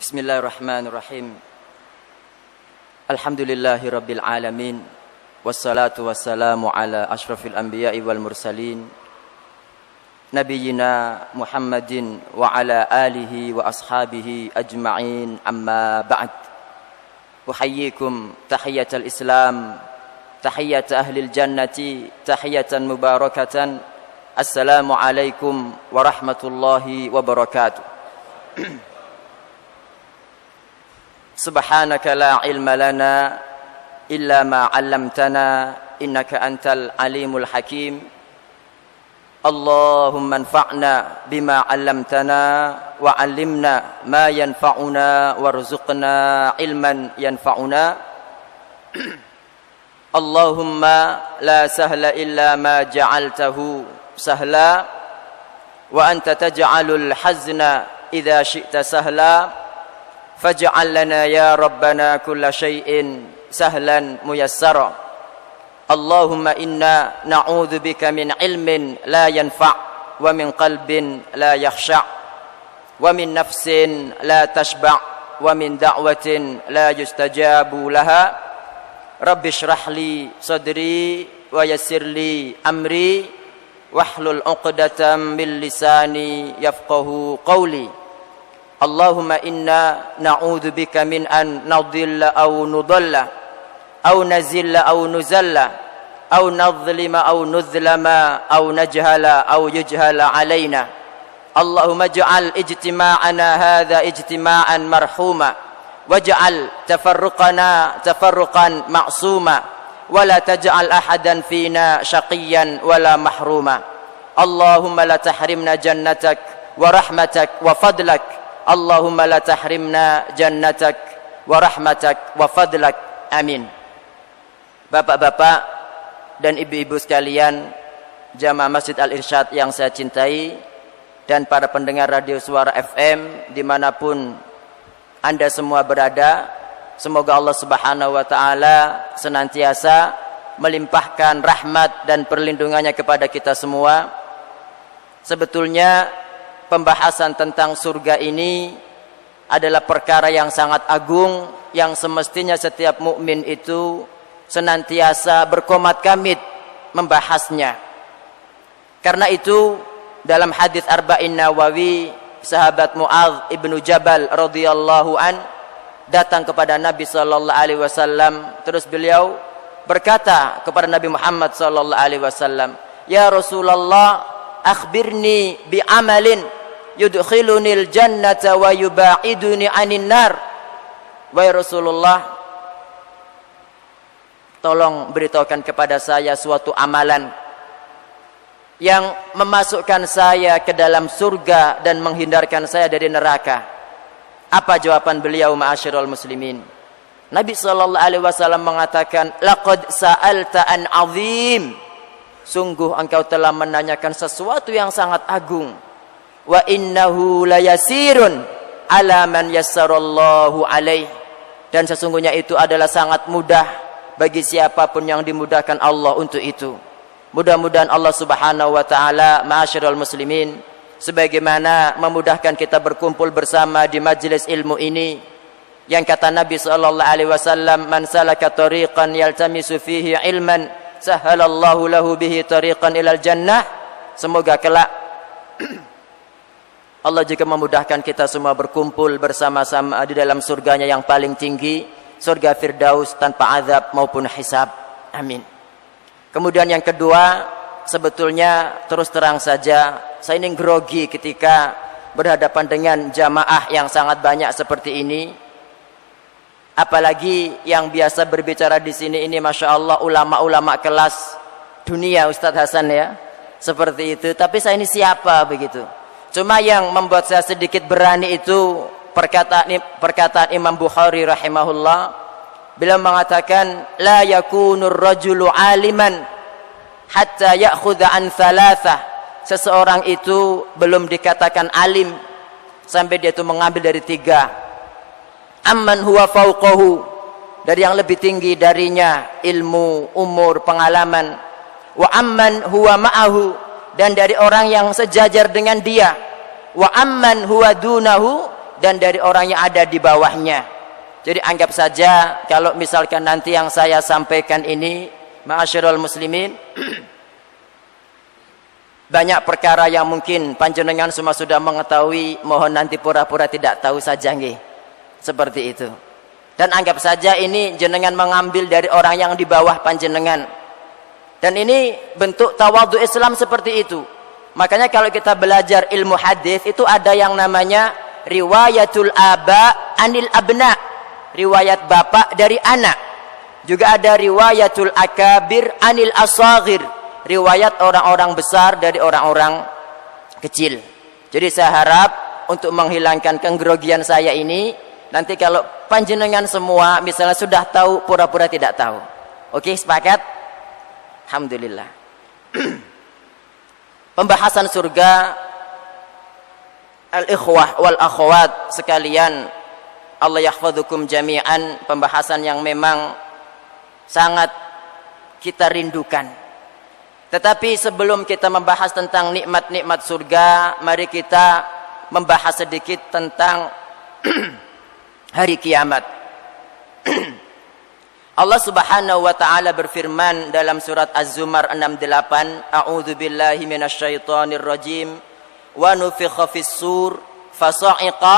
Bismillahirrahmanirrahim. Alhamdulillahi rabbil alamin. Wassalatu wassalamu ala ashrafil anbiya'i wal mursalin Nabiyyina Muhammadin wa ala alihi wa ashabihi ajma'in, amma ba'd. Uhayyikum tahiyatal islam, tahiyat ahlil jannati, tahiyatan mubarakatan. Assalamu alaikum warahmatullahi wabarakatuh. Subhanaka la ilma lana illa ma 'allamtana innaka antal alimul hakim. Allahumma anfa'na bima 'allamtana wa 'allimna ma yanfa'una warzuqna ilman yanfa'una. Allahumma la sahla illa ma ja'altahu sahla wa anta taj'alul hazna idza syi'ta sahla. Faj'al lana ya Rabbana kulla syai'in sahlan muyassara. Allahumma inna na'udzu bika min ilmin la yanfa' wa min qalbin la yakhsha' wa min nafsin la tashba' wa min da'watin la yustajabu laha. Rabbi shrah li sadri wa yassir li amri wahlul 'uqdatam min lisani yafqahu qawli. Allahumma inna na'udzu bika min an nadhilla aw nudalla aw nazilla aw nuzalla aw nadhlima aw nuzlama aw najhala aw yujhala alaina. Allahumma ij'al ijtima'ana hadha ijtima'an marhuma waj'al tafarruqana tafarruqan ma'suma wa la taj'al ahadan fina shaqiyan wala mahruma. Allahumma la tahrimna jannatak wa rahmatak wa fadlak. Allahumma la tahrimna jannatak wa rahmatak wa fadlak. Amin. Bapak-bapak dan ibu-ibu sekalian, jamaah Masjid Al-Irsyad yang saya cintai, dan para pendengar radio Suara FM dimanapun Anda semua berada, semoga Allah Subhanahu wa ta'ala senantiasa melimpahkan rahmat dan perlindungannya kepada kita semua. Sebetulnya pembahasan tentang surga ini adalah perkara yang sangat agung, yang semestinya setiap mukmin itu senantiasa berkomat-kamit membahasnya. Karena itu dalam hadis Arba'in Nawawi, sahabat Mu'adz ibnu Jabal radhiyallahu an datang kepada Nabi sallallahu alaihi wasallam, terus beliau berkata kepada Nabi Muhammad sallallahu alaihi wasallam, "Ya Rasulullah, akhbirni bi amalin yudkhilunil jannata wa yuba'iduni 'anil nar." Wahai Rasulullah, tolong beritahukan kepada saya suatu amalan yang memasukkan saya ke dalam surga dan menghindarkan saya dari neraka. Apa jawaban beliau, ma'asyiral muslimin? Nabi sallallahu alaihi wasallam mengatakan, "Laqad sa'alta an 'azim." Sungguh engkau telah menanyakan sesuatu yang sangat agung. Wa innahu layasirun ala man yassarallahu alaih. Dan sesungguhnya itu adalah sangat mudah bagi siapapun yang dimudahkan Allah untuk itu. Mudah-mudahan Allah Subhanahu wa ta'ala, ma'asyiral muslimin, sebagaimana memudahkan kita berkumpul bersama di majelis ilmu ini, yang kata Nabi sallallahu alaihi wasallam, "Man salaka tariqan yaltamisu fihi ilman sahhalallahu lahu bihi tariqan ilal jannah." Semoga kelak Allah juga memudahkan kita semua berkumpul bersama-sama di dalam surganya yang paling tinggi, surga Firdaus tanpa azab maupun hisab. Amin. Kemudian yang kedua, sebetulnya terus terang saja saya ini grogi ketika berhadapan dengan jamaah yang sangat banyak seperti ini. Apalagi yang biasa berbicara di sini ini, masya Allah, ulama-ulama kelas dunia, Ustadz Hasan ya, seperti itu. Tapi saya ini siapa begitu? Cuma yang membuat saya sedikit berani itu perkataan Imam Bukhari rahimahullah. Beliau mengatakan, "La yakunur rajulu aliman hatta ya'khudha an thalathah." Seseorang itu belum dikatakan alim sampai dia itu mengambil dari 3. Amman huwa fauqahu, dari yang lebih tinggi darinya, ilmu, umur, pengalaman. Wa amman huwa ma'ahu, dan dari orang yang sejajar dengan dia. Wa amman huwa dunahu, dan dari orang yang ada di bawahnya. Jadi anggap saja kalau misalkan nanti yang saya sampaikan ini, ma'asyiral muslimin, banyak perkara yang mungkin panjenengan semua sudah mengetahui, mohon nanti pura-pura tidak tahu saja nggih. Seperti itu. Dan anggap saja ini jenengan mengambil dari orang yang di bawah panjenengan. Dan ini bentuk tawadhu Islam seperti itu. Makanya kalau kita belajar ilmu hadis itu ada yang namanya riwayatul aba anil abna, riwayat bapak dari anak. Juga ada riwayatul akabir anil asagir, riwayat orang-orang besar dari orang-orang kecil. Jadi saya harap untuk menghilangkan kegrogian saya ini, nanti kalau panjenengan semua misalnya sudah tahu pura-pura tidak tahu. Oke, sepakat? Alhamdulillah. Pembahasan surga, al-ikhwah wal akhwat sekalian, Allah yahfadzukum jami'an, pembahasan yang memang sangat kita rindukan. Tetapi sebelum kita membahas tentang nikmat-nikmat surga, mari kita membahas sedikit tentang hari kiamat. Allah Subhanahu wa taala berfirman dalam surat Az-Zumar 68, A'udzu billahi minasyaitonir rajim, wa nufikha fis-sur fasa'iqa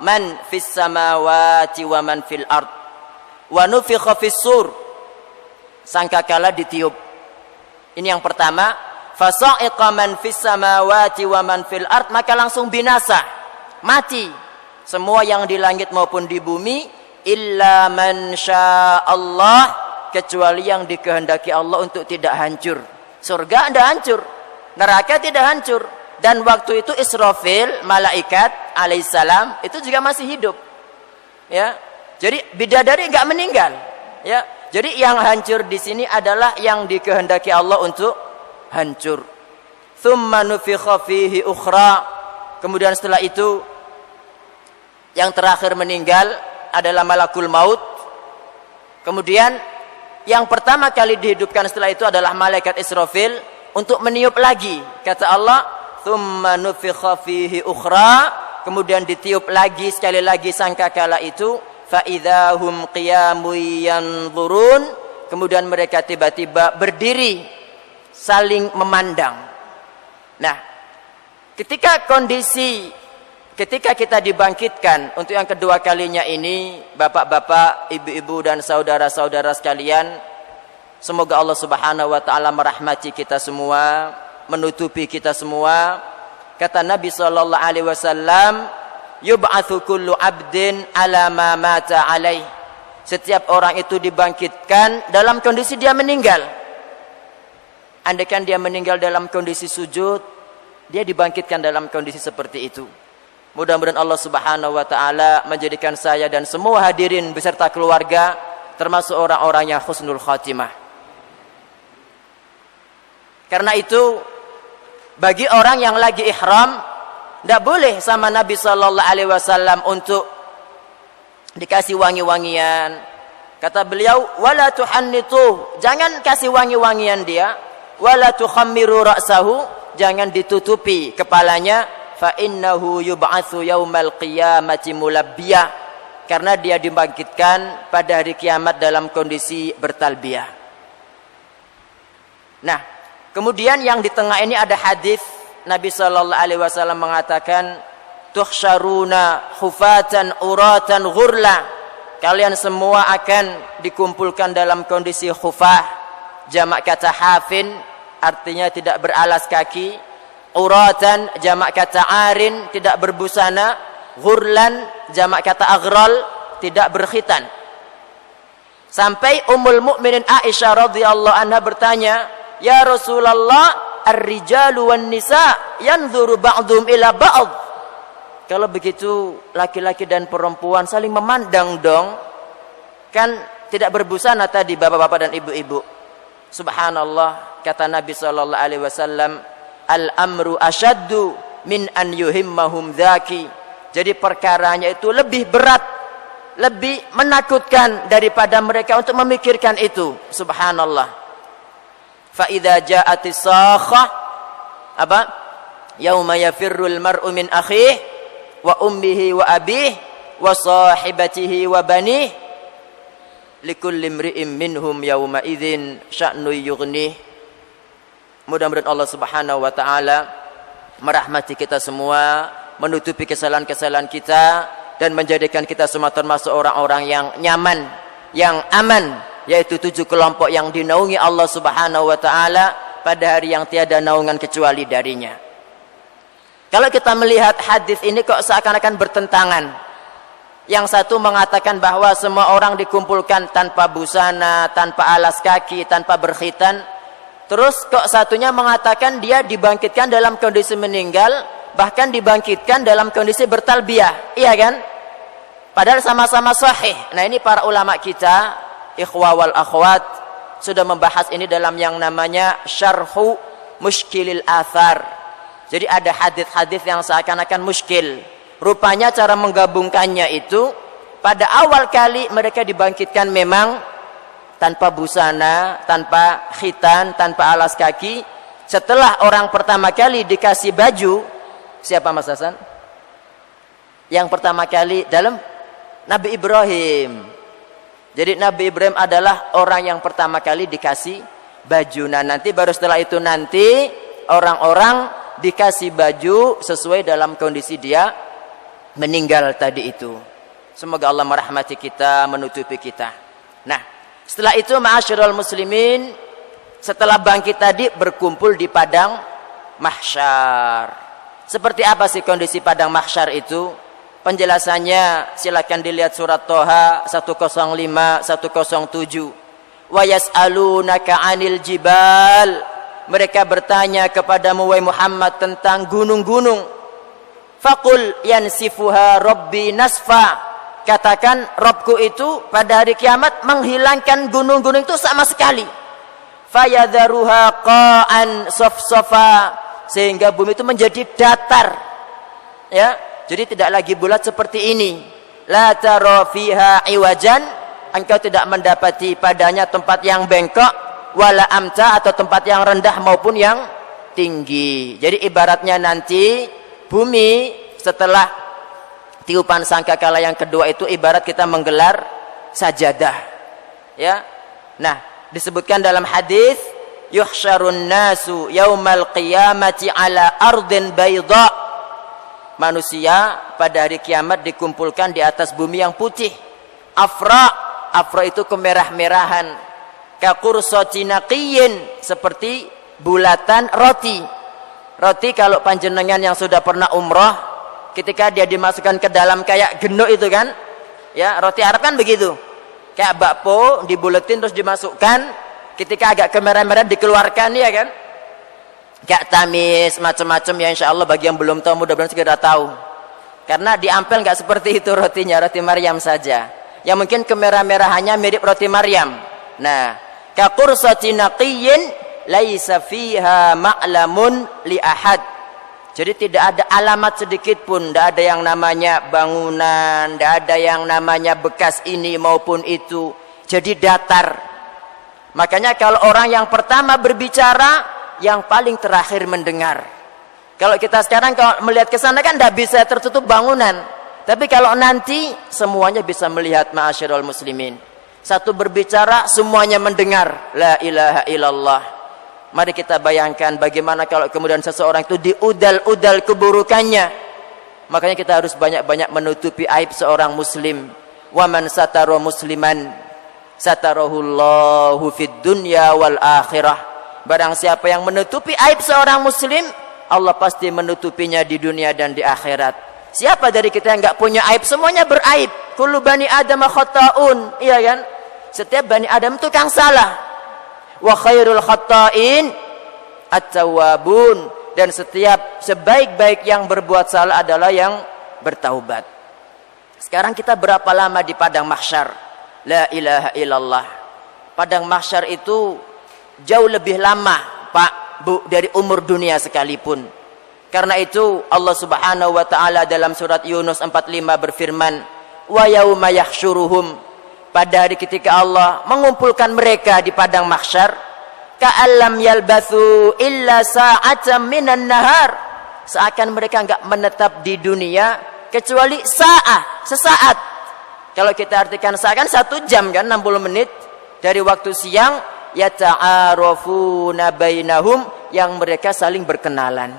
man fis samawati wa man fil ard. Wa nufikha fis-sur, sangkakala ditiup. Ini yang pertama, fasa'iqa man fis samawati wa man fil ard, maka langsung binasa, mati semua yang di langit maupun di bumi, illa man Allah, kecuali yang dikehendaki Allah untuk tidak hancur. Surga tidak hancur, neraka tidak hancur, dan waktu itu Israfil malaikat alaihissalam itu juga masih hidup, ya. Jadi bidadari enggak meninggal, ya. Jadi yang hancur di sini adalah yang dikehendaki Allah untuk hancur. Tsumma nufikha fihi ukhra, kemudian setelah itu yang terakhir meninggal adalah malakul maut. Kemudian yang pertama kali dihidupkan setelah itu adalah malaikat Israfil untuk meniup lagi. Kata Allah, "Tsumma nufikha fihi ukhra", kemudian ditiup lagi sekali lagi sangkakala itu, fa idzahum qiyamun yanzurun, kemudian mereka tiba-tiba berdiri saling memandang. Nah, ketika kita dibangkitkan untuk yang kedua kalinya ini, bapak-bapak, ibu-ibu dan saudara-saudara sekalian, semoga Allah Subhanahu wa taala merahmati kita semua, menutupi kita semua. Kata Nabi sallallahu alaihi wasallam, yub'atsu kullu 'abdin 'ala ma mata 'alaih. Setiap orang itu dibangkitkan dalam kondisi dia meninggal. Andaikan dia meninggal dalam kondisi sujud, dia dibangkitkan dalam kondisi seperti itu. Mudah-mudahan Allah Subhanahu wa taala menjadikan saya dan semua hadirin beserta keluarga termasuk orang-orang yang husnul khatimah. Karena itu bagi orang yang lagi ihram, tidak boleh sama Nabi sallallahu alaihi wasallam untuk dikasih wangi-wangian. Kata beliau, wala tuhannitu, jangan kasih wangi-wangian dia, wala tukhammiru ra'sahu, jangan ditutupi kepalanya. Fa innahu yub'atsu yaumal qiyamati mulabbiyah, karena dia dibangkitkan pada hari kiamat dalam kondisi bertalbiyah. Nah, kemudian yang di tengah ini ada hadis Nabi sallallahu alaihi wasallam mengatakan, tuhsyaruna hufatan uratan ghurla, kalian semua akan dikumpulkan dalam kondisi khufah, jamak kata hafin, artinya tidak beralas kaki. Uratan jamak kata arin, tidak berbusana. Ghurlan jamak kata aghral, tidak berkhitan. Sampai Ummul Mukminin Aisyah radhiyallahu anha bertanya, "Ya Rasulullah, ar-rijalu wan nisa yanzuru ba'dhum ila ba'd." Kalau begitu laki-laki dan perempuan saling memandang dong. Kan tidak berbusana tadi bapak-bapak dan ibu-ibu. Subhanallah, kata Nabi sallallahu alaihi wasallam, al-amru asyaddu min an yuhimmahum dzaki. Jadi perkaranya itu lebih berat, lebih menakutkan daripada mereka untuk memikirkan itu. Subhanallah. Fa idza ja'atis sakhah, apa? Yauma yafirrul mar'u min akhihi wa ummihi wa abihi wa sahibatihi wa banih likulli imri'in minhum yawma idzin sya'nu yughnih. Mudah-mudahan Allah Subhanahu wa taala merahmati kita semua, menutupi kesalahan-kesalahan kita dan menjadikan kita semua termasuk orang-orang yang nyaman, yang aman, yaitu 7 kelompok yang dinaungi Allah Subhanahu wa taala pada hari yang tiada naungan kecuali darinya. Kalau kita melihat hadis ini kok seakan-akan bertentangan. Yang satu mengatakan bahwa semua orang dikumpulkan tanpa busana, tanpa alas kaki, tanpa berkhitan. Terus kok satunya mengatakan dia dibangkitkan dalam kondisi meninggal, bahkan dibangkitkan dalam kondisi bertalbiyah. Iya kan? Padahal sama-sama sahih. Nah, ini para ulama kita, ikhwa wal akhwat, sudah membahas ini dalam yang namanya syarhu muskilil athar. Jadi ada hadis-hadis yang seakan-akan muskil. Rupanya cara menggabungkannya itu pada awal kali mereka dibangkitkan memang tanpa busana, tanpa khitan, tanpa alas kaki. Setelah orang pertama kali dikasih baju, siapa Mas Hasan? Yang pertama kali dalam Nabi Ibrahim. Jadi Nabi Ibrahim adalah orang yang pertama kali dikasih baju. Nah, nanti baru setelah itu nanti orang-orang dikasih baju sesuai dalam kondisi dia meninggal tadi itu. Semoga Allah merahmati kita, menutupi kita. Nah, setelah itu ma'asyiral muslimin, setelah bangkit tadi berkumpul di padang mahsyar. Seperti apa sih kondisi padang mahsyar itu? Penjelasannya silakan dilihat surat Toha 105 107. Wa yas'alunaka 'anil jibal. Mereka bertanya kepadamu wahai Muhammad tentang gunung-gunung. Faqul yansifuha rabbi nasfa. Katakan Rabbku itu pada hari kiamat menghilangkan gunung-gunung itu sama sekali. Fayadharuha qa'an safsafa, sehingga bumi itu menjadi datar. Ya, jadi tidak lagi bulat seperti ini. La tara fiha iwajan, engkau tidak mendapati padanya tempat yang bengkok, wala amta atau tempat yang rendah maupun yang tinggi. Jadi ibaratnya nanti bumi setelah tiupan sangkakala yang kedua itu ibarat kita menggelar sajadah. Ya. Nah, disebutkan dalam hadis yuhsyarun nasu yaumal qiyamati ala ardin bayda. Manusia pada hari kiamat dikumpulkan di atas bumi yang putih. Afra itu kemerah-merahan. Kaqursati naqiyyin, seperti bulatan roti. Roti kalau panjenengan yang sudah pernah umrah, ketika dia dimasukkan ke dalam kayak gendok itu kan, ya roti Arab kan begitu, kayak bakpo dibuletin terus dimasukkan, ketika agak kemerah-merah dikeluarkan, ya kan, kayak tamis macam-macam ya. Insya Allah bagi yang belum tahu mudah-mudahan segera tahu, karena di Ampel nggak seperti itu rotinya, roti Maryam saja yang mungkin kemerah-merahannya mirip roti Maryam. Nah, kaqursati naqiyyin laisa fiha ma'lamun li ahad. Jadi tidak ada alamat sedikit pun, tidak ada yang namanya bangunan, tidak ada yang namanya bekas ini maupun itu. Jadi datar. Makanya kalau orang yang pertama berbicara, yang paling terakhir mendengar. Kalau kita sekarang kalau melihat ke sana kan tidak bisa tertutup bangunan. Tapi kalau nanti semuanya bisa melihat, ma'asyiral muslimin. Satu berbicara, semuanya mendengar. La ilaha illallah. Mari kita bayangkan bagaimana kalau kemudian seseorang itu diudal-udal keburukannya. Makanya kita harus banyak-banyak menutupi aib seorang muslim. Wa man satara musliman satarahullahu fid dunya wal akhirah. Barang siapa yang menutupi aib seorang muslim, Allah pasti menutupinya di dunia dan di akhirat. Siapa dari kita yang enggak punya aib? Semuanya beraib. Kullu bani Adam khata'un. Iya kan? Setiap bani Adam itu kan salah. Wa khairul khatta'in at-tawwabun, dan setiap sebaik-baik yang berbuat salah adalah yang bertaubat. Sekarang kita berapa lama di padang mahsyar? La ilaha illallah. Padang mahsyar itu jauh lebih lama, Pak, Bu, dari umur dunia sekalipun. Karena itu Allah Subhanahu wa taala dalam surat Yunus 45 berfirman, wa yauma yahsyuruhum, pada hari ketika Allah mengumpulkan mereka di padang mahsyar, ka'allam yalbathu illa sa'atan minan nahar, seakan mereka enggak menetap di dunia kecuali sesaat. Kalau kita artikan saat kan 1 jam kan 60 menit dari waktu siang, yata'arafuna bainahum, yang mereka saling berkenalan.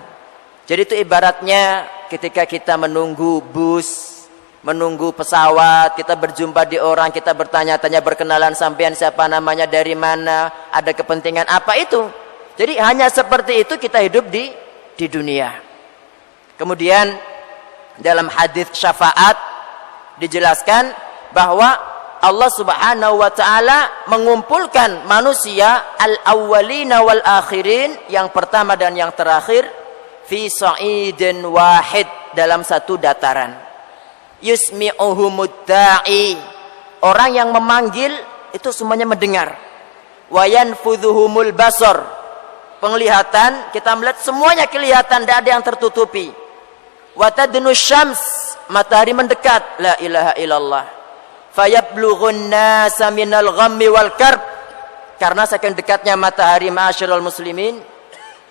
Jadi itu ibaratnya ketika kita menunggu bus, menunggu pesawat, kita berjumpa di orang, kita bertanya-tanya, berkenalan, sampean siapa, namanya, dari mana, ada kepentingan apa, itu. Jadi hanya seperti itu kita hidup di dunia. Kemudian dalam hadis syafaat dijelaskan bahwa Allah Subhanahu wa taala mengumpulkan manusia al-awwalina wal akhirin, yang pertama dan yang terakhir, fi sa'idin wahid, dalam satu dataran. Yusmi'uhumud da'i, orang yang memanggil itu semuanya mendengar. Wa yanfudhuhumul basar, penglihatan, kita melihat semuanya kelihatan, tidak ada yang tertutupi. Wa tadnu syams, matahari mendekat, la ilaha illallah. Fayablughun nasa minal ghammi wal karb, karena saking dekatnya matahari, ma'asyiral muslimin,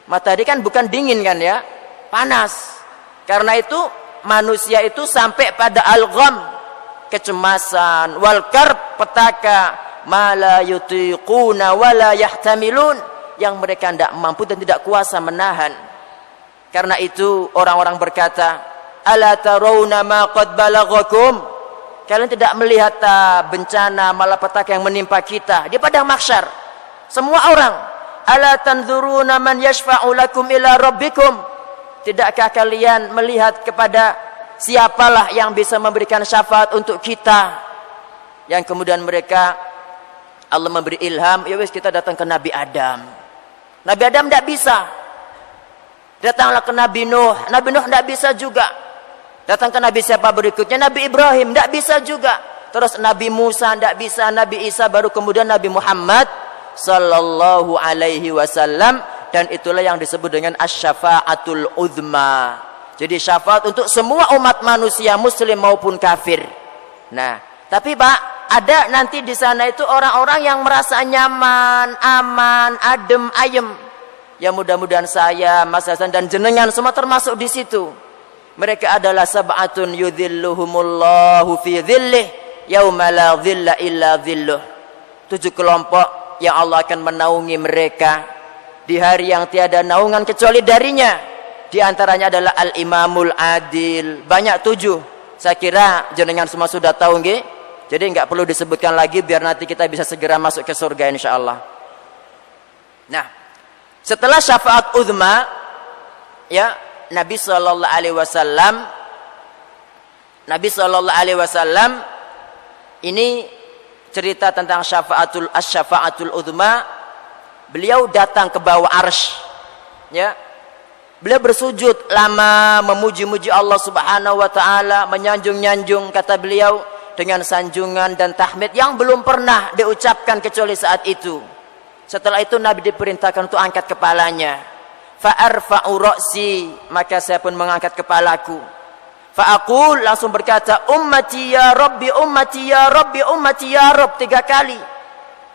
matahari kan bukan dingin kan ya, panas. Karena itu manusia itu sampai pada al-gham, kecemasan, wal karb, petaka, ma la yutiquna wa la yahtamilun, yang mereka tidak mampu dan tidak kuasa menahan. Karena itu orang-orang berkata, ala tarawna ma qad balaghakum, kalian tidak melihat bencana malapetaka yang menimpa kita di padang mahsyar. Semua orang, ala tanzuruna man yashfa'u lakum ila rabbikum, tidakkah kalian melihat kepada siapalah yang bisa memberikan syafaat untuk kita? Yang kemudian mereka, Allah memberi ilham, ya wis kita datang ke Nabi Adam. Nabi Adam tidak bisa. Datanglah ke Nabi Nuh tidak bisa juga. Datang ke Nabi siapa berikutnya? Nabi Ibrahim, tidak bisa juga. Terus Nabi Musa tidak bisa, Nabi Isa, baru kemudian Nabi Muhammad sallallahu alaihi wasallam. Dan itulah yang disebut dengan asy-syafa'atul uzma. Jadi syafaat untuk semua umat manusia, muslim maupun kafir. Nah, tapi Pak, ada nanti di sana itu orang-orang yang merasa nyaman, aman, adem, ayem. Ya mudah-mudahan saya, Mas Hasan dan jenengan semua termasuk di situ. Mereka adalah sab'atun yudhilluhumullahu fi dhillih yauma la dhilla illa dhilluh. 7 kelompok yang Allah akan menaungi mereka di hari yang tiada naungan kecuali darinya. Di antaranya adalah al-imamul adil. Banyak 7. Saya kira jenengan semua sudah tahu nggih. Jadi enggak perlu disebutkan lagi biar nanti kita bisa segera masuk ke surga insyaallah. Nah, setelah syafaat uzma, ya, Nabi sallallahu alaihi wasallam ini cerita tentang syafaatul uzma. Beliau datang ke bawah arsy, ya. Beliau bersujud lama memuji-muji Allah Subhanahu wa taala, menyanjung-nyanjung, kata beliau, dengan sanjungan dan tahmid yang belum pernah diucapkan kecuali saat itu. Setelah itu Nabi diperintahkan untuk angkat kepalanya. Fa arfa'u ra'si, maka saya pun mengangkat kepalaku. Fa aqul, langsung berkata, ummati ya rabbi, ummati ya rabbi, ummati ya rabb, 3 kali.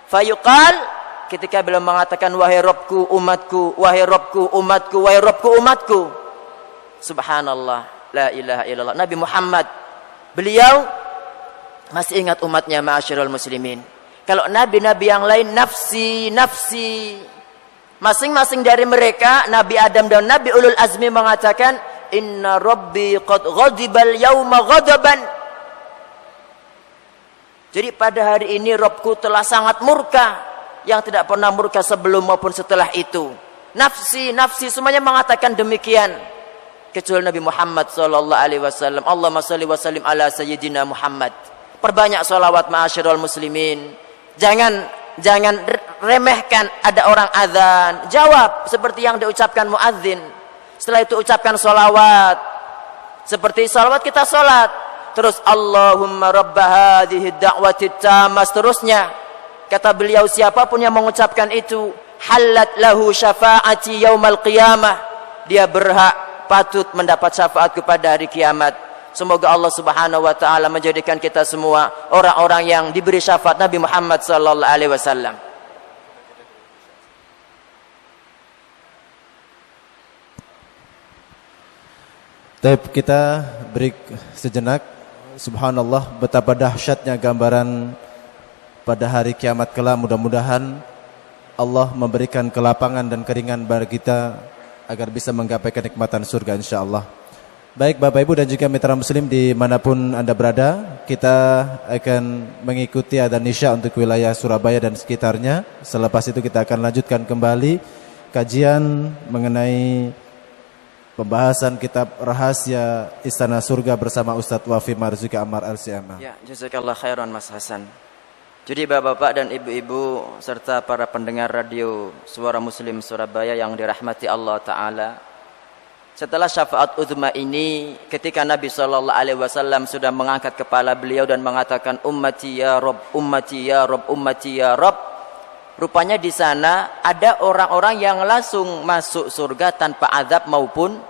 Fa yuqal, ketika beliau mengatakan wahai Rabbku umatku, wahai Rabbku umatku, wahai Rabbku umatku, subhanallah, la ilaha illallah. Nabi Muhammad, beliau masih ingat umatnya, ma'asyiral muslimin. Kalau nabi-nabi yang lain nafsi, nafsi. Masing-masing dari mereka, Nabi Adam dan Nabi Ulul Azmi mengatakan, inna rabbi qad ghadibal yauma ghadaban. Jadi pada hari ini Rabbku telah sangat murka, yang tidak pernah murka sebelum maupun setelah itu. Nafsi, nafsi, semuanya mengatakan demikian. Kecuali Nabi Muhammad sallallahu alaihi wasallam. Allahumma shalli wa sallim ala sayyidina Muhammad. Perbanyak sholawat ma'asyiral muslimin. Jangan remehkan ada orang azan, jawab seperti yang diucapkan muadzin. Setelah itu ucapkan sholawat seperti sholawat kita sholat. Terus Allahumma rabba hadhihi da'wati tammah, seterusnya. Kata beliau, siapapun yang mengucapkan itu, halat lahu syafa'ati yaumal qiyamah, dia berhak, patut mendapat syafaatku pada hari kiamat. Semoga Allah Subhanahu wa taala menjadikan kita semua orang-orang yang diberi syafaat Nabi Muhammad sallallahu alaihi wasallam. Baik, kita break sejenak. Subhanallah, betapa dahsyatnya gambaran pada hari kiamat kelak. Mudah-mudahan Allah memberikan kelapangan dan keringan bagi kita agar bisa menggapai kenikmatan surga insyaallah. Baik Bapak Ibu dan juga mitra muslim dimanapun Anda berada, kita akan mengikuti adzan isya untuk wilayah Surabaya dan sekitarnya. Selepas itu kita akan lanjutkan kembali kajian mengenai pembahasan kitab rahasia Istana Surga bersama Ustadz Wafi Marzuki Ammar LCMA. Ya, jazakallah khairan Mas Hasan. Jadi bapak-bapak dan ibu-ibu serta para pendengar radio Suara Muslim Surabaya yang dirahmati Allah Ta'ala, setelah syafaat uzma ini, ketika Nabi SAW sudah mengangkat kepala beliau dan mengatakan ummati ya Rabb, ummati ya Rabb, ummati ya Rabb, rupanya di sana ada orang-orang yang langsung masuk surga tanpa azab maupun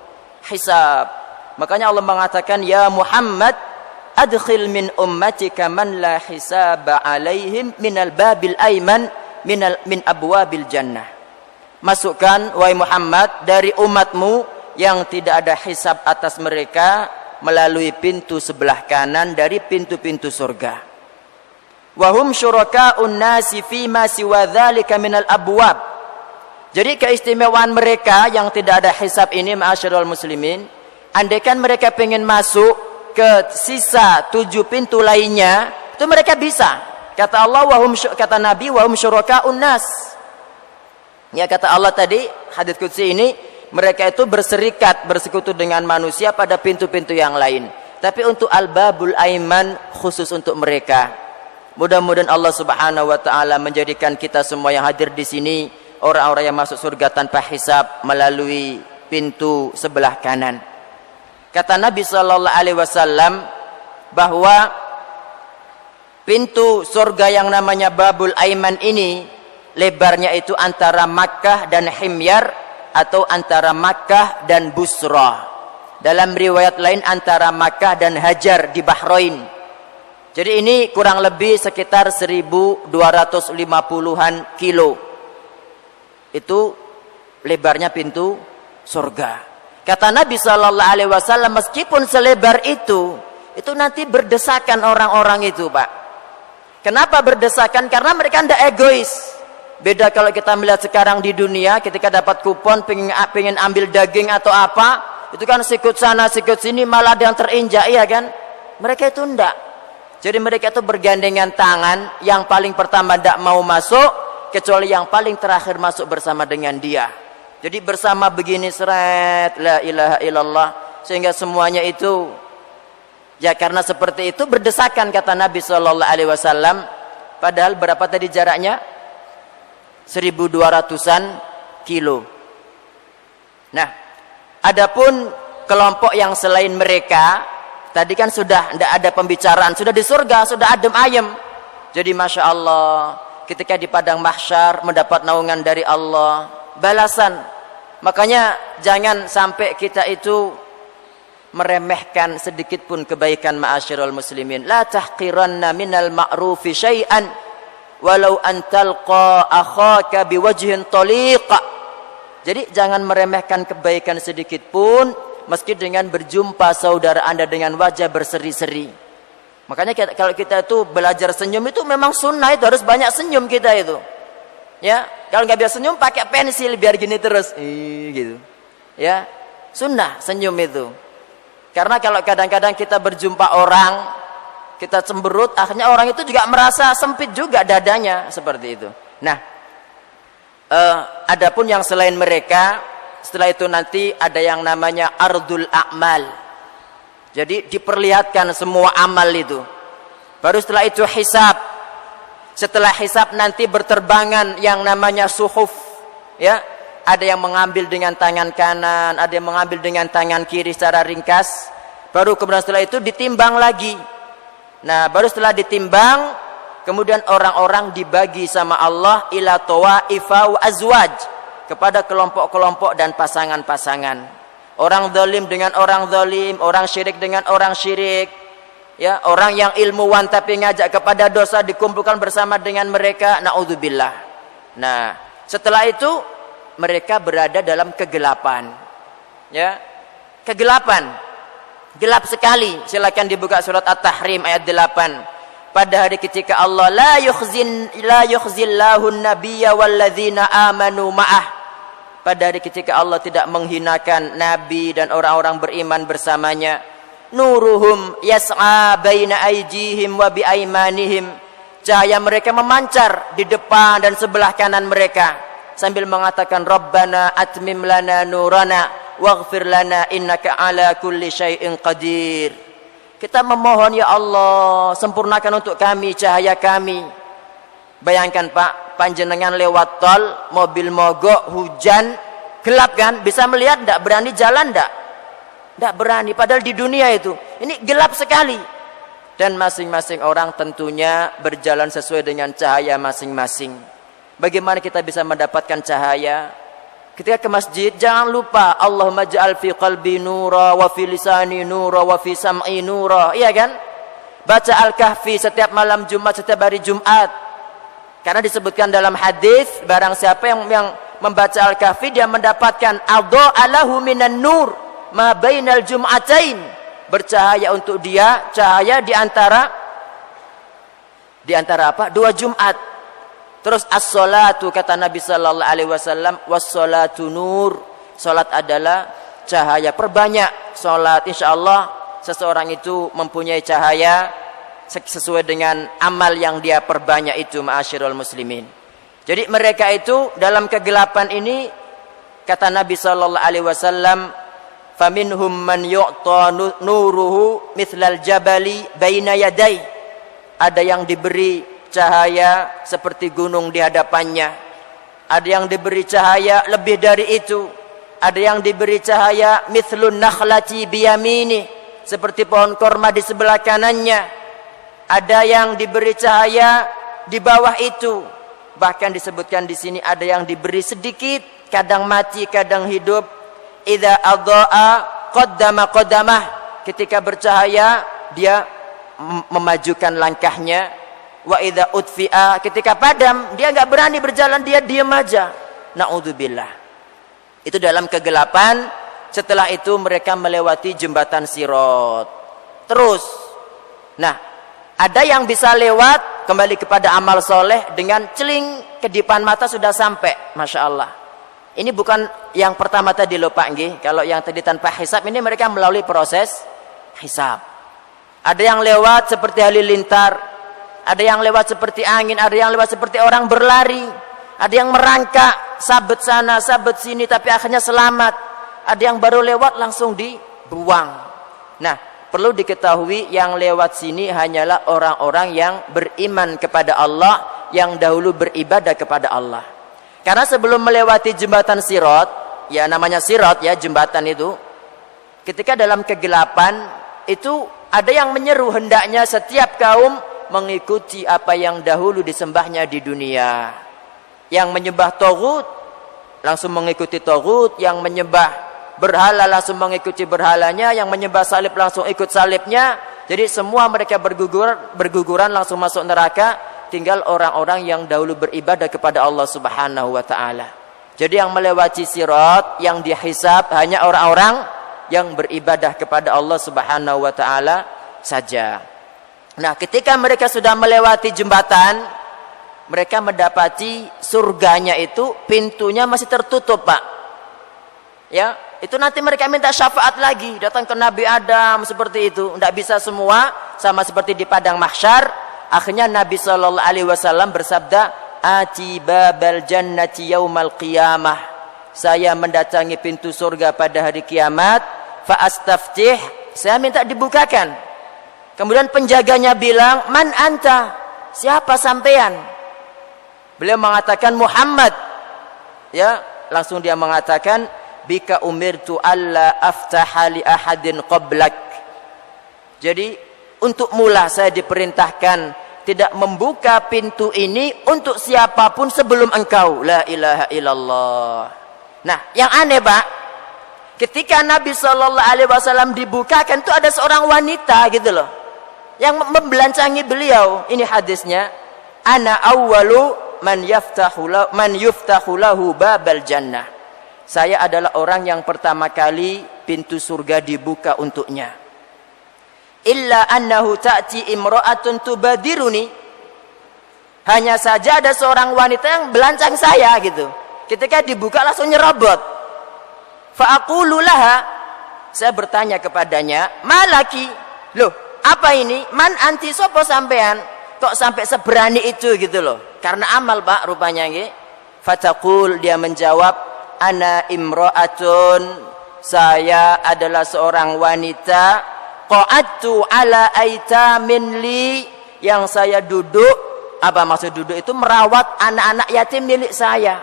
hisab. Makanya Allah mengatakan, ya Muhammad, adkhil min ummatika man la hisaba alaihim minal babil aiman min abwabil jannah. Masukkan wahai Muhammad dari umatmu yang tidak ada hisab atas mereka melalui pintu sebelah kanan dari pintu-pintu surga. Wahum syuraka'un nasi fima siwa dzalika minal abwab. Jadi keistimewaan mereka yang tidak ada hisab ini, ma'asyiral muslimin, andaikan mereka ingin masuk ke sisa 7 pintu lainnya, itu mereka bisa. Kata Allah, kata Nabi, wahum syuraka'un nas. Ya, kata Allah tadi, hadits qudsi ini, mereka itu berserikat, bersekutu dengan manusia pada pintu-pintu yang lain. Tapi untuk al-babul aiman khusus untuk mereka. Mudah-mudahan Allah Subhanahu wa taala menjadikan kita semua yang hadir di sini orang-orang yang masuk surga tanpa hisab melalui pintu sebelah kanan. Kata Nabi sallallahu alaihi wasallam bahwa pintu surga yang namanya Babul Aiman ini lebarnya itu antara Makkah dan Himyar atau antara Makkah dan Busra. Dalam riwayat lain antara Makkah dan Hajar di Bahrain. Jadi ini kurang lebih sekitar 1250-an kilo. Itu lebarnya pintu surga. Kata Nabi sallallahu alaihi wasallam, meskipun selebar itu nanti berdesakan orang-orang itu, Pak. Kenapa berdesakan? Karena mereka tidak egois. Beda kalau kita melihat sekarang di dunia, ketika dapat kupon pengen ambil daging atau apa, itu kan sikut sana sikut sini, malah ada yang terinjak, iya kan? Mereka itu enggak. Jadi mereka itu bergandengan tangan, yang paling pertama tidak mau masuk, kecuali yang paling terakhir masuk bersama dengan dia. Jadi bersama begini seret, la ilaha illallah, sehingga semuanya itu, ya karena seperti itu berdesakan kata Nabi SAW. Padahal berapa tadi jaraknya? 1200-an kilo. Nah, adapun kelompok yang selain mereka, tadi kan sudah tidak ada pembicaraan, sudah di surga, sudah adem ayem. Jadi Masya Allah, ketika di padang mahsyar mendapat naungan dari Allah, balasan. Makanya jangan sampai kita itu meremehkan sedikit pun kebaikan, ma'asyiral muslimin. La tahqiranna minal ma'rufi syai'an walau an talqa akhaka biwajhin taliqa. Jadi jangan meremehkan kebaikan sedikit pun, meski dengan berjumpa saudara Anda dengan wajah berseri-seri. Makanya kalau kita itu belajar senyum itu memang sunnah, itu harus banyak senyum kita itu. Ya, kalau nggak biasa senyum pakai pensil biar gini terus, gitu. Ya, sunnah senyum itu. Karena kalau kadang-kadang kita berjumpa orang, kita cemberut, akhirnya orang itu juga merasa sempit juga dadanya, seperti itu. Nah, adapun yang selain mereka, setelah itu nanti ada yang namanya ardul a'mal. Jadi diperlihatkan semua amal itu. Baru setelah itu hisab. Setelah hisab nanti berterbangan yang namanya suhuf. Ya, ada yang mengambil dengan tangan kanan, ada yang mengambil dengan tangan kiri secara ringkas. Baru kemudian setelah itu ditimbang lagi. Nah, baru setelah ditimbang, kemudian orang-orang dibagi sama Allah ila tawaifa wa azwaj, kepada kelompok-kelompok dan pasangan-pasangan. Orang zalim dengan orang zalim, orang syirik dengan orang syirik. Ya, orang yang ilmuwan tapi ngajak kepada dosa dikumpulkan bersama dengan mereka, naudzubillah. Nah, setelah itu mereka berada dalam kegelapan. Ya. Kegelapan. Gelap sekali. Silakan dibuka surat At-Tahrim ayat 8. Pada hari ketika Allah la yukhzillahu an-nabiyya walladzina amanu ma'ah. Pada hari ketika Allah tidak menghinakan nabi dan orang-orang beriman bersamanya. Nuruhum yas'a baina aydihim wa biaimanihim. Cahaya mereka memancar di depan dan sebelah kanan mereka sambil mengatakan Rabbana atmim lana nurana waghfir lana innaka ala kulli syai'in qadir. Kita memohon ya Allah, sempurnakan untuk kami cahaya kami. Bayangkan Pak, panjenengan lewat tol, mobil mogok, hujan, gelap kan? Bisa melihat enggak? Berani jalan enggak? Enggak berani, padahal di dunia itu ini gelap sekali. Dan masing-masing orang tentunya berjalan sesuai dengan cahaya masing-masing. Bagaimana kita bisa mendapatkan cahaya? Ketika ke masjid, jangan lupa Allahumma ja'al fi qalbi nura wa fi lisani nura wa fi sam'i nura. Iya kan? Baca Al-Kahfi setiap malam Jumat, setiap hari Jumat. Karena disebutkan dalam hadis, barang siapa yang membaca Al-Kahfi, dia mendapatkan adha'alahu minan nur ma bainal jum'atain. Bercahaya untuk dia, cahaya di antara apa? 2 Jumat. Terus as-salatu kata Nabi sallallahu alaihi wasallam, was-salatu nur. Salat adalah cahaya. Perbanyak salat, insyaallah seseorang itu mempunyai cahaya sesuai dengan amal yang dia perbanyak itu, ma'asyiral muslimin. Jadi mereka itu dalam kegelapan ini kata Nabi sallallahu alaihi wasallam, faminhum man yu'ta nuruhu mithlal jabali baina yadai. Ada yang diberi cahaya seperti gunung di hadapannya. Ada yang diberi cahaya lebih dari itu. Ada yang diberi cahaya mithlun nakhlati biyamini, seperti pohon korma di sebelah kanannya. Ada yang diberi cahaya di bawah itu. Bahkan disebutkan di sini ada yang diberi sedikit, kadang mati, kadang hidup. Idza adha'a qaddama qadamah. Ketika bercahaya dia memajukan langkahnya. Wa idza utfi'a, ketika padam dia enggak berani berjalan, dia diam aja. Naudzubillah. Itu dalam kegelapan. Setelah itu mereka melewati jembatan Sirat. Terus, nah, ada yang bisa lewat kembali kepada amal soleh dengan celing kedipan mata sudah sampai, masya Allah. Ini bukan yang pertama tadi loh Pak nggih. Kalau yang tadi tanpa hisab, ini mereka melalui proses hisab. Ada yang lewat seperti halilintar. Ada yang lewat seperti angin, ada yang lewat seperti orang berlari. Ada yang merangkak, sabet sana, sabet sini, tapi akhirnya selamat. Ada yang baru lewat langsung dibuang. Nah, perlu diketahui yang lewat sini hanyalah orang-orang yang beriman kepada Allah, yang dahulu beribadah kepada Allah. Karena sebelum melewati jembatan Sirat, ya namanya Sirat ya, jembatan itu. Ketika dalam kegelapan, itu ada yang menyeru hendaknya setiap kaum mengikuti apa yang dahulu disembahnya di dunia. Yang menyembah taghut langsung mengikuti taghut, yang menyembah berhala langsung mengikuti berhalanya, yang menyembah salib langsung ikut salibnya. Jadi semua mereka berguguran langsung masuk neraka. Tinggal orang-orang yang dahulu beribadah kepada Allah Subhanahu wa taala. Jadi yang melewati Sirat, yang dihisab hanya orang-orang yang beribadah kepada Allah Subhanahu wa taala saja. Nah, ketika mereka sudah melewati jembatan, mereka mendapati surganya itu pintunya masih tertutup, Pak. Ya, itu nanti mereka minta syafaat lagi, datang ke Nabi Adam seperti itu. Tidak bisa semua, sama seperti di padang mahsyar. Akhirnya Nabi SAW bersabda, "Ati babal jannati yaumal qiyamah." Saya mendatangi pintu surga pada hari kiamat, fa astaftih, saya minta dibukakan. Kemudian penjaganya bilang, "Man anta?" Siapa sampean? Beliau mengatakan Muhammad. Ya, langsung dia mengatakan, "Bika umirtu alla aftaha li ahadin qablak." Jadi, untuk mula saya diperintahkan tidak membuka pintu ini untuk siapapun sebelum engkau. La ilaha illallah. Nah, yang aneh, Pak, ketika Nabi SAW dibukakan itu ada seorang wanita gitu loh, yang membelancangi beliau. Ini hadisnya, "Ana awwalu man yuftahu lahu babal jannah." Saya adalah orang yang pertama kali pintu surga dibuka untuknya. illa annahu ta'ti imra'atun tubadiruni. Hanya saja ada seorang wanita yang belancang saya gitu. Ketika dibuka langsung nyerobot. Fa aqulu laha, saya bertanya kepadanya, malaki? Loh, apa ini? Man anti sopo sampean? Kok sampai seberani itu gitu loh. Karena amal Pak rupanya nggih. Fataqul, dia menjawab, ana imra'atun, saya adalah seorang wanita, qa'adtu ala aitamin li, yang saya duduk, apa maksud duduk itu, merawat anak-anak yatim milik saya.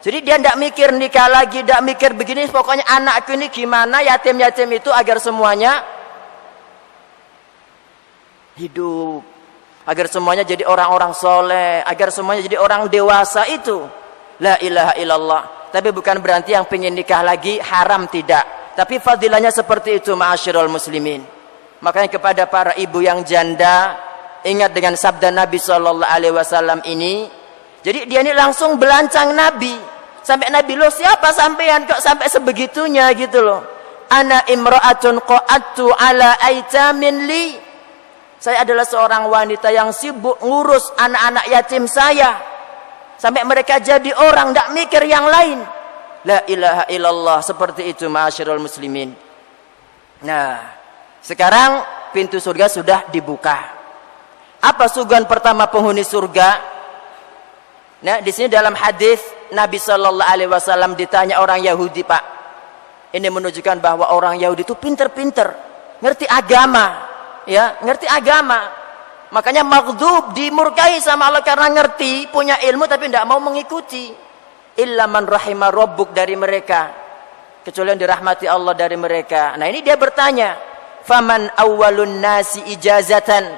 Jadi dia tidak mikir nikah lagi, tidak mikir begini, pokoknya anakku ini gimana, yatim-yatim itu agar semuanya hidup, agar semuanya jadi orang-orang soleh, agar semuanya jadi orang dewasa itu. La ilaha illallah. Tapi bukan berarti yang pengen nikah lagi haram, tidak. Tapi fadilahnya seperti itu, ma'asyiral muslimin. Makanya kepada para ibu yang janda, ingat dengan sabda Nabi SAW ini. Jadi dia ini langsung belancang Nabi. Sampai Nabi, loh siapa sampean kok sampai sebegitunya gitu loh. Ana imra'atun qa'attu ala aitamin li. Saya adalah seorang wanita yang sibuk ngurus anak-anak yatim saya. Sampai mereka jadi orang, tidak mikir yang lain. La ilaha illallah. Seperti itu, ma'asyiral muslimin. Nah, sekarang pintu surga sudah dibuka. Apa suguhan pertama penghuni surga? Nah, di sini dalam hadis Nabi Shallallahu Alaihi Wasallam ditanya orang Yahudi, Pak. Ini menunjukkan bahwa orang Yahudi itu pinter-pinter, ngerti agama, ya, ngerti agama. Makanya maghdub, dimurkai sama Allah karena ngerti, punya ilmu tapi tidak mau mengikuti. Illa man rahimah rabbuk, dari mereka, kecuali yang dirahmati Allah dari mereka. Nah ini dia bertanya, faman awwalun nasi ijazatan,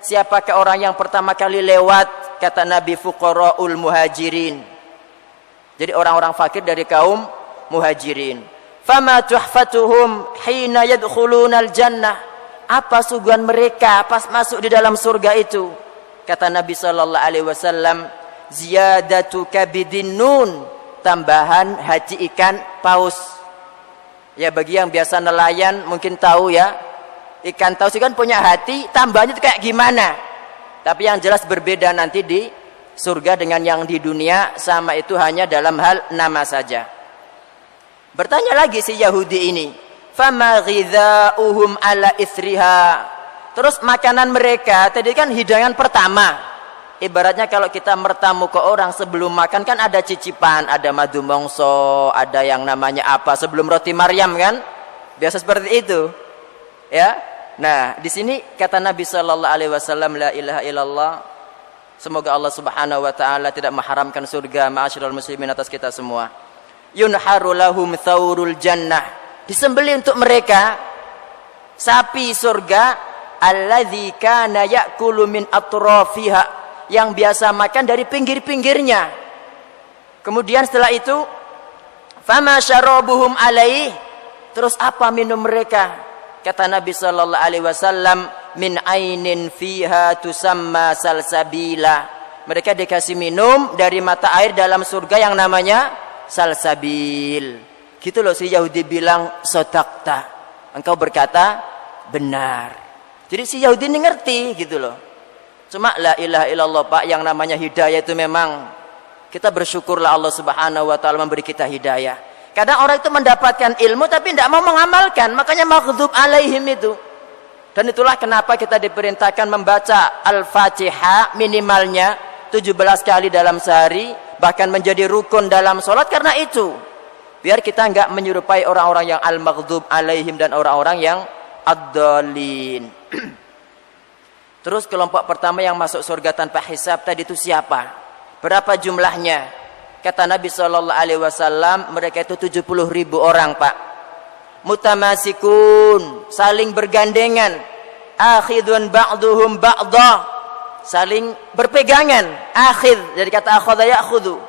siapakah orang yang pertama kali lewat? Kata Nabi, fuqaraul muhajirin. Jadi orang-orang fakir dari kaum muhajirin. Fama tuhfatuhum hina yadkhulunal jannah, apa suguhan mereka pas masuk di dalam surga itu? Kata Nabi Sallallahu Alaihi Wasallam, ziyadatu kabidin nun, tambahan hati ikan paus. Ya bagi yang biasa nelayan mungkin tahu ya, ikan paus kan punya hati, tambahnya itu kayak gimana? Tapi yang jelas berbeda nanti di surga dengan yang di dunia, sama itu hanya dalam hal nama saja. Bertanya lagi si Yahudi ini, fama ghidha'uhum ala ithriha. Terus makanan mereka, tadi kan hidangan pertama. Ibaratnya kalau kita bertamu ke orang sebelum makan kan ada cicipan, ada madu mongso, ada yang namanya apa sebelum roti Maryam kan? Biasa seperti itu. Ya. Nah, di sini kata Nabi Sallallahu Alaihi Wasallam, la ilaha illallah. Semoga Allah Subhanahu wa taala tidak mengharamkan surga, ma'asyiral muslimin, atas kita semua. Yunharu lahum thawrul jannah, disembelih untuk mereka sapi surga, alladzi kana ya'kulu min atrafiha, yang biasa makan dari pinggir-pinggirnya. Kemudian setelah itu, fama syarabuhum alaih, terus apa minum mereka? Kata Nabi sallallahu alaihi wasallam, min ainin fiha tusamma salsabila. Mereka dikasih minum dari mata air dalam surga yang namanya salsabil. Gitu loh, si Yahudi bilang, sodakta, engkau berkata benar. Jadi si Yahudi ini ngerti gitu loh. Cuma la ilaha illallah Pak, yang namanya hidayah itu memang kita bersyukurlah Allah Subhanahu wa taala memberi kita hidayah. Kadang orang itu mendapatkan ilmu tapi tidak mau mengamalkan, makanya maghdub alaihim itu. Dan itulah kenapa kita diperintahkan membaca Al-Fatihah minimalnya 17 kali dalam sehari, bahkan menjadi rukun dalam sholat karena itu. Biar kita enggak menyerupai orang-orang yang al-maghdub alaihim dan orang-orang yang ad-dallin. Terus kelompok pertama yang masuk surga tanpa hisab tadi itu siapa? Berapa jumlahnya? Kata Nabi SAW, mereka itu 70.000 orang Pak. Mutamasikun, saling bergandengan. Akhidun ba'duhum ba'dah, saling berpegangan. Akhid, dari kata akhadha ya'khudhu.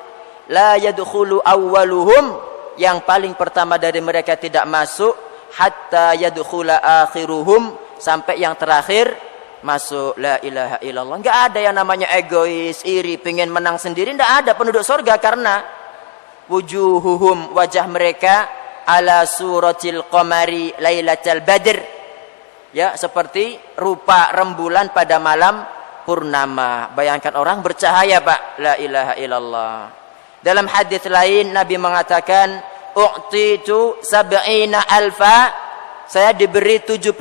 La yadkhulu awwaluhum, yang paling pertama dari mereka tidak masuk. Hatta yadkhula akhiruhum, sampai yang terakhir masuk. La ilaha illallah. Enggak ada yang namanya egois, iri, pengen menang sendiri. Enggak ada penduduk surga, karena wujuhuhum, wajah mereka ala suratil qamari lailatal badr, Ya, seperti rupa rembulan pada malam purnama. Bayangkan orang bercahaya, Pak. La ilaha illallah. Dalam hadis lain Nabi mengatakan, u'titu sab'ina alfa, saya diberi 70.000